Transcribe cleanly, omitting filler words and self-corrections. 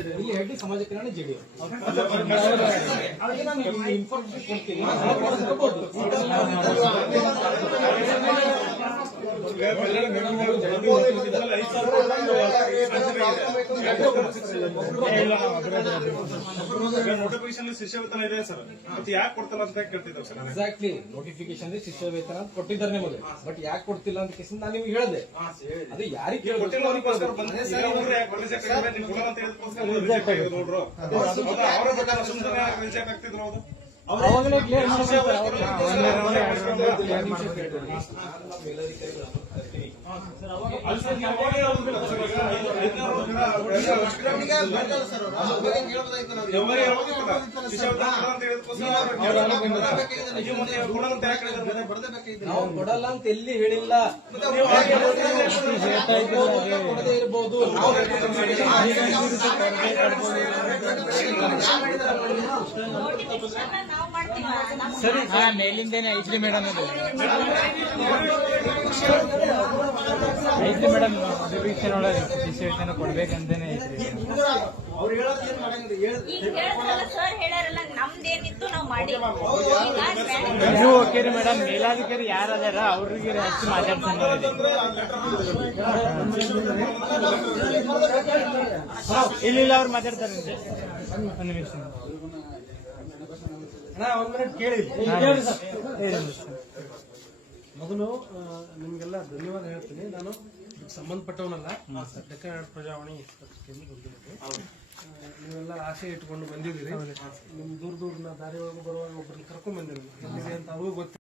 ಇಲ್ಲಿ ಹೆಡ್ ಸಮಾಜ ಕಲ್ಯಾಣ JDU information ಕೊಡ್ತೀನಿ. ನೋಟಿಫಿಕೇಶನ್ ಶಿಷ್ಯ ವೇತನ ಇದೆ ಸರ್, ಮತ್ತೆ ಯಾಕೆ ಕೊಡ್ತಲ್ಲ ಅಂತ ಕೇಳ್ತಿದ್ದೇವೆ ಸರ್. ಎಕ್ಸಾಕ್ಟ್ಲಿ ನೋಟಿಫಿಕೇಶನ್ ಶಿಷ್ಯ ವೇತನ ಅಂತ ಕೊಟ್ಟಿದ್ದಾರೆ ನಿಮಗೆ, ಬಟ್ ಯಾಕೆ ಕೊಡ್ತಿಲ್ಲ ಅಂತ ಕೇಸ್ ನಾನು ನಿಮ್ಗೆ ಹೇಳಿದೆ. ಅದು ಯಾರಿಗೆ ಕೇಳಬೇಕು ಅವರ ಪ್ರಕಾರ ಸುಮ್ಮನೆ ರಿಜೆಕ್ಟ್ ಆಗ್ತಿದ್ರು. ಹೌದು ಅವಾಗಲೇ ಕ್ಲಿಯರ್ ನಾವು ಕೊಡಲ್ಲ ಅಂತ ಎಲ್ಲಿ ಹೇಳಿಲ್ಲ, ಕೊಡದೇ ಇರಬಹುದು. ಸರಿ, ಮೇಲಿಂದೇನೆ ಐತ್ರಿ ಮೇಡಮ್, ಅದು ಐತ್ರಿ ಮೇಡಮ್. ನೋಟಿಫಿಕೇಶನ್ ಒಳಗೆ ಶಿಷ್ಯ ವೇತನ ಕೊಡ್ಬೇಕಂತೇನೆ ಐತ್ರಿ. ನೀವು ಓಕೆ ರೀ ಮೇಡಮ್. ಮೇಲಾಧಿಕಾರಿ ಯಾರು ಅದಾರ ಅವ್ರಿಗೆ ಹಚ್ಚಿ ಮಾತಾಡ್ಸಂಗ ಇಲ್ಲ ಅವ್ರು ಮಾತಾಡ್ತಾರೆ. ಒಂದು ನಿಮಿಷ ಮೊದಲು ನಿಮ್ಗೆಲ್ಲ ಧನ್ಯವಾದ ಹೇಳ್ತೀನಿ. ನಾನು ಸಂಬಂಧಪಟ್ಟವನಲ್ಲ, ಸದ್ಯಕ್ಕೆ ಪ್ರಜಾವಾಣಿ ಪತ್ರಿಕೆಯಲ್ಲಿ ಬಂದಿರೋದು. ನೀವೆಲ್ಲ ಆಸೆ ಇಟ್ಕೊಂಡು ಬಂದಿದ್ದೀರಿ. ನಿಮ್ ದೂರ ದಾರಿ ಒಳಗೆ ಬರುವಾಗ ಒಬ್ಬರನ್ನ ಕರ್ಕೊಂಡ್ ಬಂದಿರಿ ಅಂತ ಅವ್ರಿಗೂ ಗೊತ್ತಿಲ್ಲ.